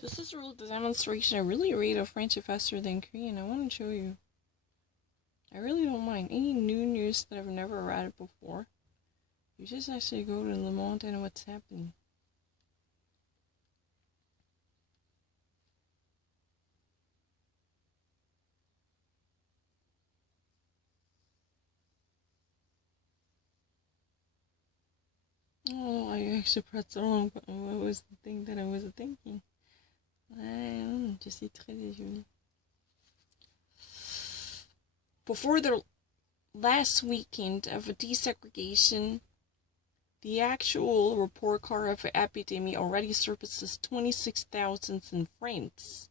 This is a real demonstration. I really read a French faster than Korean. I want to show you. I really don't mind any new news that I've never read before. You just actually go to Le Monde and what's happening. Oh, I actually pressed the wrong button. What was the thing that I was thinking? Je suis très désolée. Before the last weekend of desegregation, the actual report card of the epidemic already surpasses 26,000 in France.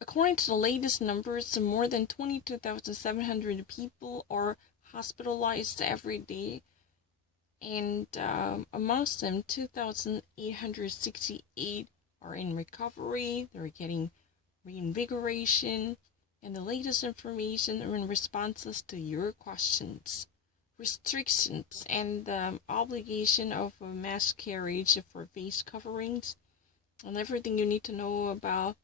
According to the latest numbers, more than 22,700 people are hospitalized every day, and amongst them, 2,868 are in recovery. They're getting reinvigoration, and the latest information are in responses to your questions. Restrictions and the obligation of a mask carriage for face coverings, and everything you need to know about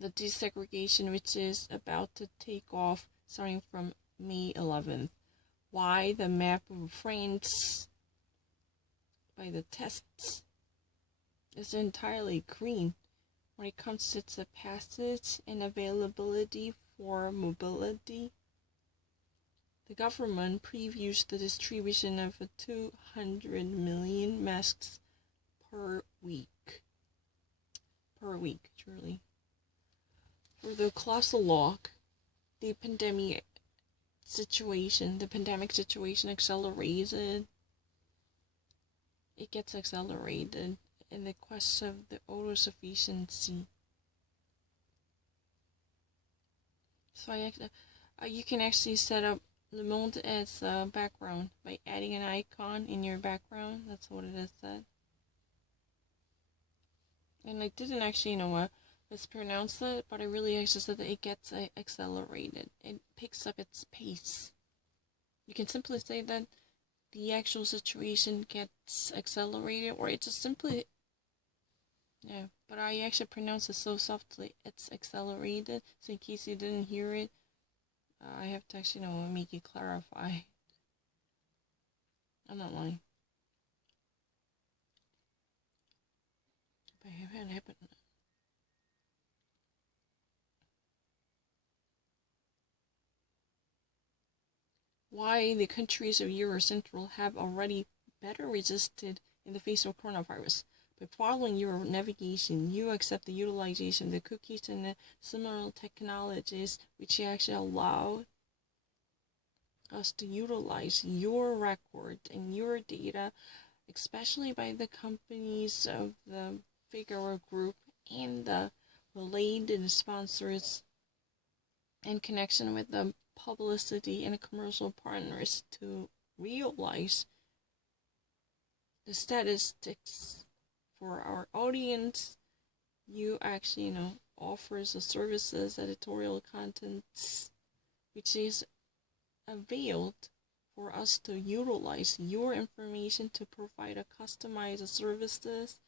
the desegregation, which is about to take off starting from May 11th. Why the map of France by the tests is entirely green when it comes to its passage and availability for mobility. The government previews the distribution of 200 million masks per week. Truly. For the colossal log, the pandemic situation accelerated. It gets accelerated in the quest of the autosufficiency. So you can actually set up Le Monde as a background by adding an icon in your background. That's what it is said. And I didn't actually mispronounce it, but I really actually said that it gets accelerated. It picks up its pace. You can simply say that the actual situation gets accelerated, or it just simply, but I actually pronounce it so softly. It's accelerated, so in case you didn't hear it, I have to actually make it clarify. I'm not lying. But I haven't happened. Why the countries of Eurocentral have already better resisted in the face of coronavirus. By following your navigation, you accept the utilization of the cookies and the similar technologies which actually allow us to utilize your record and your data, especially by the companies of the Figaro Group and the related sponsors in connection with the publicity and commercial partners to realize the statistics for our audience. You actually offers the services, editorial contents, which is availed for us to utilize your information to provide a customized services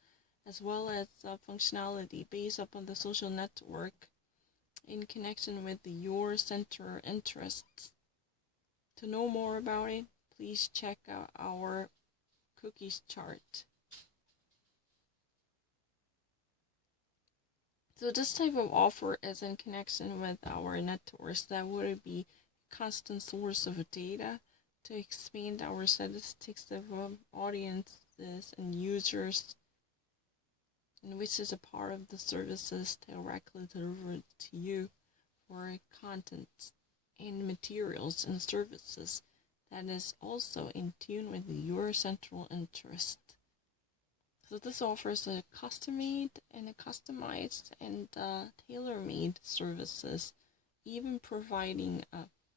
as well as functionality based upon the social network in connection with your center interests. To know more about it, please check out our cookies chart. So this type of offer is in connection with our networks that would be a constant source of data to expand our statistics of audiences and users, and which is a part of the services directly delivered to you for content and materials and services that is also in tune with your central interest. So this offers a custom-made and a customized and tailor-made services, even providing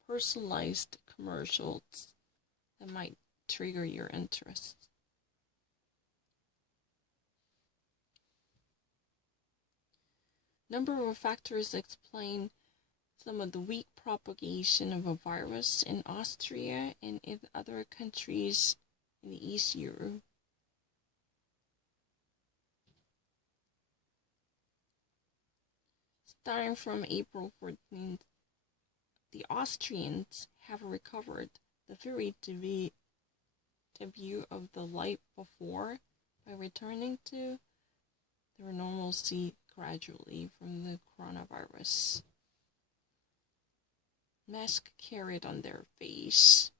personalized commercials that might trigger your interest. Number of factors explain some of the weak propagation of a virus in Austria and in other countries in the East Europe. Starting from April 14th, the Austrians have recovered the very debut of the life before by returning to their normalcy gradually from the coronavirus. Mask carried on their face,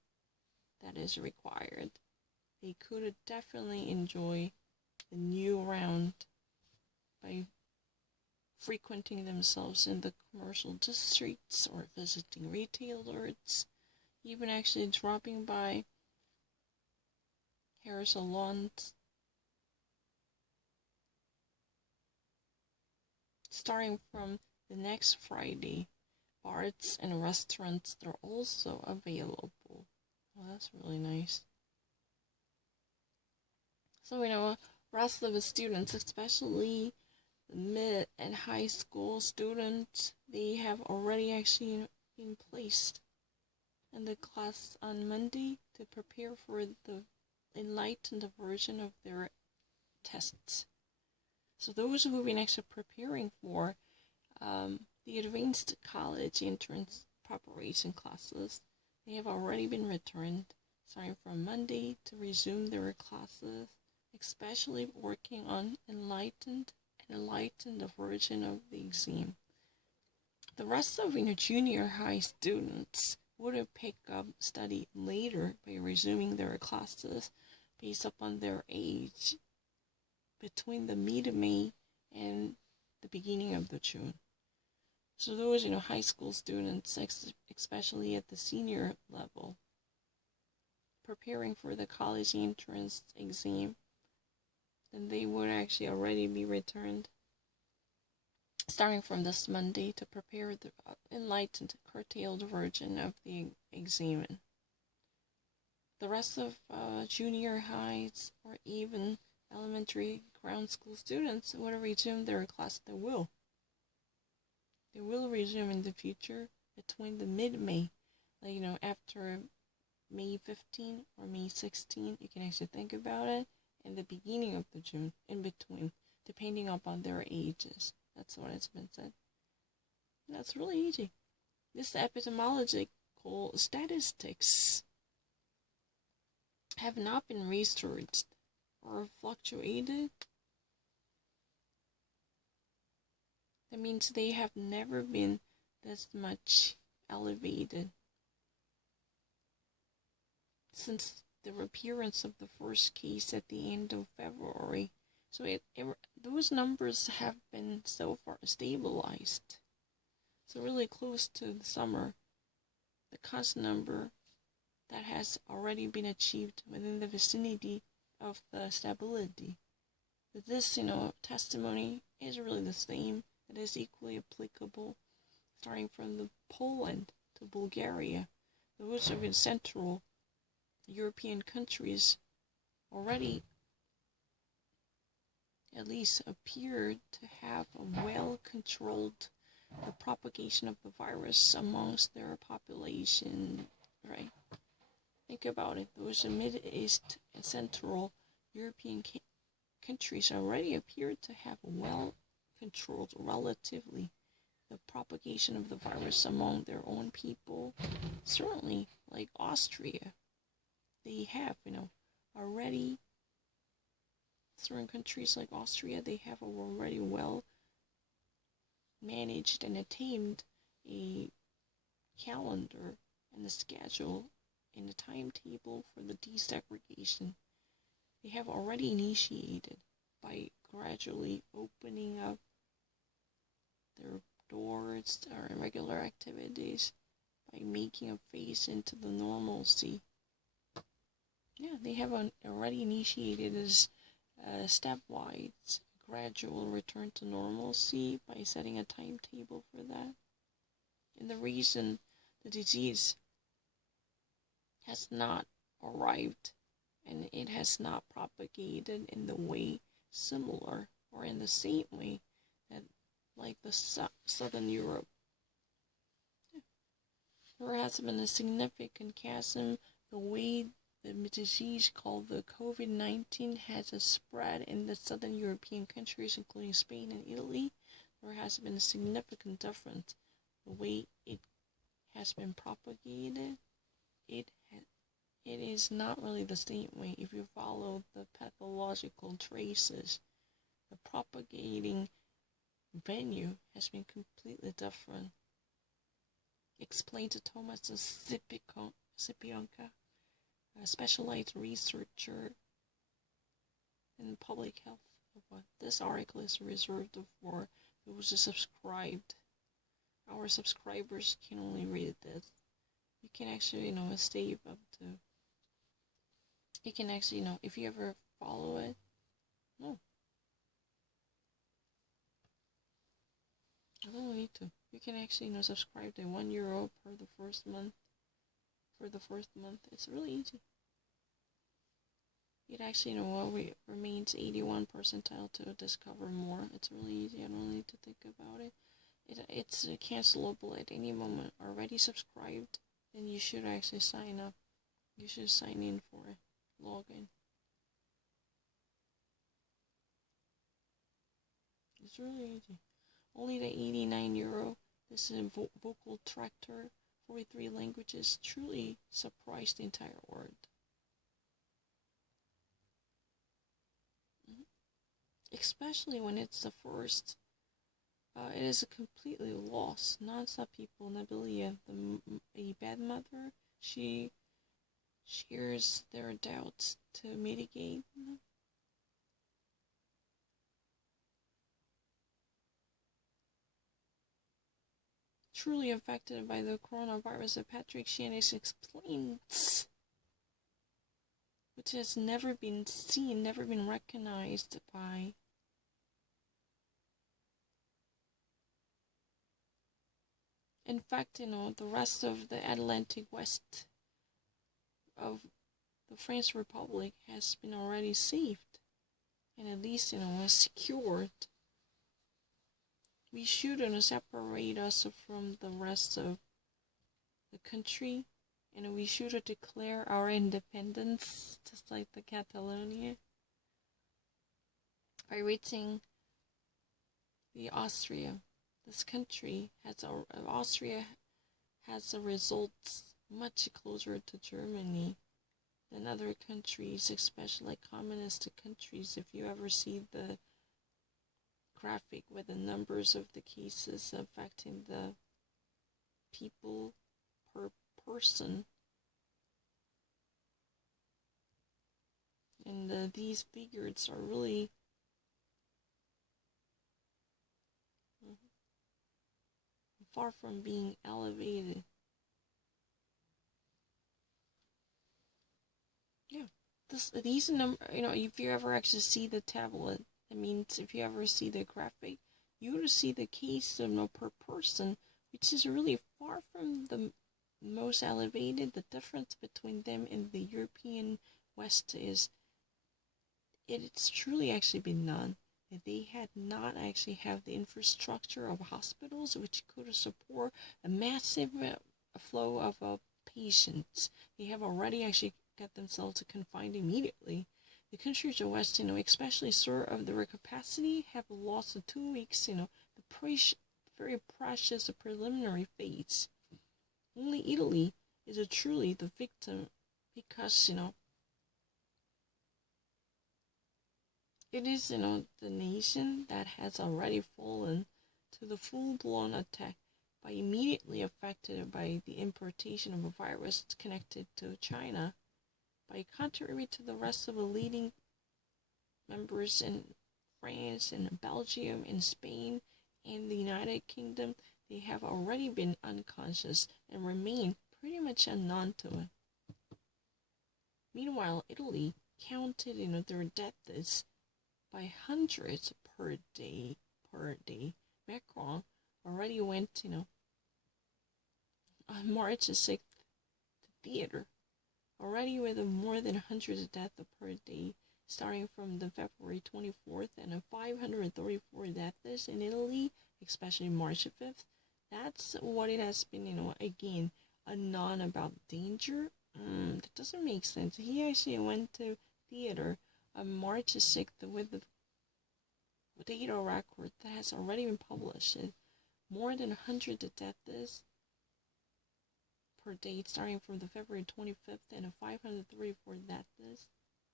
that is required. They could definitely enjoy the new round by frequenting themselves in the commercial districts or visiting retailers, even actually dropping by hair salons. Starting from the next Friday, bars and restaurants are also available. Oh, that's really nice. So, rest of the students, especially the mid and high school students, they have already actually been placed in the class on Monday to prepare for the enlightened version of their tests. So those who have been actually preparing for the advanced college entrance preparation classes, they have already been returned, starting from Monday to resume their classes, especially working on enlightened version of the exam. The rest of junior high students would have picked up study later by resuming their classes based upon their age between the mid-May and the beginning of the June. So those, high school students, especially at the senior level, preparing for the college entrance exam, then they would actually already be returned starting from this Monday to prepare the enlightened, curtailed version of the exam. The rest of junior highs or even elementary ground school students would have resumed their class. They will resume in the future between the mid-May, after May 15 or May 16, you can actually think about it, and the beginning of the June, in between, depending upon their ages. That's what it's been said. That's really easy. This epidemiological statistics have not been researched or fluctuated. That means they have never been this much elevated since the appearance of the first case at the end of February. So those numbers have been so far stabilized. So really close to the summer, the cost number that has already been achieved within the vicinity of the stability. But this, testimony is really the same. It is equally applicable, starting from the Poland to Bulgaria. Those of the Central European countries already at least appeared to have a well-controlled the propagation of the virus amongst their population, right? Think about it. Those Mid East and Central European countries already appeared to have well-controlled, relatively, the propagation of the virus among their own people. Certainly, like Austria, they have, already, certain countries like Austria, they have already well managed and attained a calendar and a schedule and a timetable for the desegregation. They have already initiated by gradually opening up their doors or regular activities by making a phase into the normalcy. Yeah, they have already initiated this stepwise gradual return to normalcy by setting a timetable for that. And the reason the disease has not arrived and it has not propagated in the way similar or in the same way that like the Southern Europe. There has been a significant chasm the way the disease called the COVID-19 has a spread in the Southern European countries, including Spain and Italy. there has been a significant difference. The way it has been propagated, it is not really the same way. If you follow the pathological traces, the propagating venue has been completely different. Explained to Thomas Sipionka, a specialized researcher in public health. This article is reserved for those who subscribed. Our subscribers can only read this. You can actually, stay up to. You can actually, if you ever follow it. No. I don't need to. You can actually, subscribe to €1 per the first month. For the first month, it's really easy. It actually, remains 81 percentile to discover more. It's really easy. I don't need to think about it. It's cancelable at any moment. Already subscribed, then you should actually sign up. You should sign in for it. Log in. It's really easy. Only the €89. This is a vocal tractor. 43 languages. Truly surprised the entire world. Especially when it's the first. It is a completely lost, non-stop people. Nabilia, a bad mother, she shares their doubts to mitigate. Truly affected by the coronavirus, Patrick Shanis explains, which has never been seen, never been recognized by in fact, the rest of the Atlantic West of the French Republic has been already saved and at least, secured. We should, separate us from the rest of the country, and we should declare our independence, just like the Catalonia, by reaching the Austria. This country Austria has a results much closer to Germany than other countries, especially communist countries. If you ever see the graphic with the numbers of the cases affecting the people per person, and these figures are really far from being elevated. Yeah, these number, if you ever actually see the tablet, that means if you ever see the graphic, you would see the case per person, which is really far from the most elevated. The difference between them and the European West is it's truly actually been none. They had not actually have the infrastructure of hospitals which could support a massive flow of patients. They have already actually got themselves confined immediately. The countries of West, especially of their capacity, have lost 2 weeks, the very precious preliminary phase. Only Italy is truly the victim because, it is, the nation that has already fallen to the full-blown attack by immediately affected by the importation of a virus connected to China. By contrary to the rest of the leading members in France and Belgium and Spain and the United Kingdom, they have already been unconscious and remain pretty much unknown to it. Meanwhile, Italy counted, their deaths by hundreds per day. Macron already went, on March 6th to theater, already with more than 100 deaths per day, starting from the February 24th and 534 deaths in Italy, especially March 5th. That's what it has been, again, a non about danger. That doesn't make sense. He actually went to theater on March 6th with data record that has already been published. And more than 100 deaths per day starting from the February 25th and 534 deaths.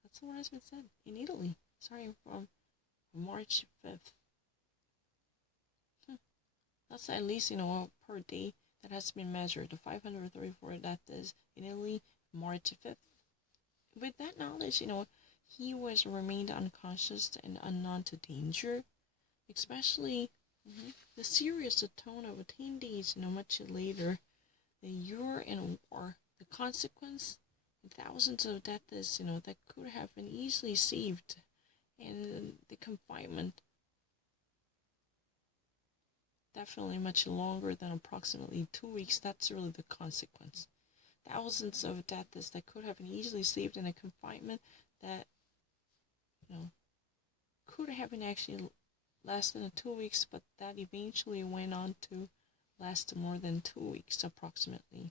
That's what has been said in Italy starting from March 5th. That's at least, per day that has been measured. The 534 deaths in Italy, March 5th. With that knowledge, he was remained unconscious and unknown to danger, especially the serious tone of 10 days, much later, the year in war, the consequence, thousands of deaths, that could have been easily saved, and the confinement, definitely much longer than approximately 2 weeks. That's really the consequence. Thousands of deaths that could have been easily saved in a confinement that, could have been actually less than 2 weeks, but that eventually went on to last more than 2 weeks approximately.